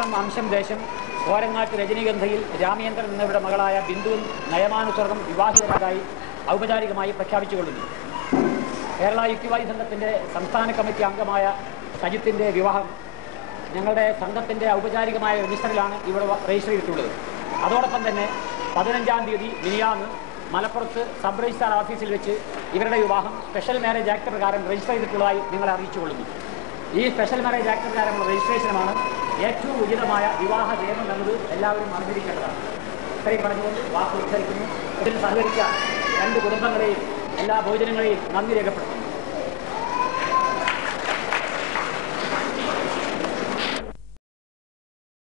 മലപ്പുറം അംശം ദേശം ഓരങ്ങാട്ട് രജനീഗന്ധയിൽ രാമേന്ദ്രൻ എന്നിവരുടെ മകളായ ബിന്ദു നയമാനുസൃതം വിവാഹിതരായി ഔപചാരികമായി പ്രഖ്യാപിച്ചുകൊള്ളുന്നു. കേരള യുക്തിവാദി സംഘത്തിൻ്റെ സംസ്ഥാന കമ്മിറ്റി അംഗമായ സജിത്തിൻ്റെ വിവാഹം ഞങ്ങളുടെ സംഘത്തിൻ്റെ ഔപചാരികമായ രജിസ്റ്ററിലാണ് ഇവിടെ രജിസ്റ്റർ ചെയ്തിട്ടുള്ളത്. അതോടൊപ്പം തന്നെ 15-ാം തീയതി മിനിയാന്ന് മലപ്പുറത്ത് സബ് രജിസ്ട്രാർ ഓഫീസിൽ വെച്ച് ഇവരുടെ വിവാഹം സ്പെഷ്യൽ മാരേജ് ആക്ട് പ്രകാരം രജിസ്റ്റർ ചെയ്തിട്ടുള്ളതായി നിങ്ങളെ അറിയിച്ചുകൊള്ളുന്നു. ഈ സ്പെഷ്യൽ മാരേജ് ആക്ട് പ്രകാരമുള്ള രജിസ്ട്രേഷനാണ് ഏറ്റവും ഉചിതമായ വിവാഹ നിയമം എന്നത് എല്ലാവരും അറിഞ്ഞിരിക്കേണ്ടതാണ്. ഇത്രയും പറഞ്ഞുകൊണ്ട് വാക്ക് ഉദ്ധരിക്കുന്നു. ഇതിൽ സഹകരിച്ച രണ്ട് കുടുംബങ്ങളെയും എല്ലാ ഭോജനങ്ങളെയും നന്ദി രേഖപ്പെടുത്തുന്നു.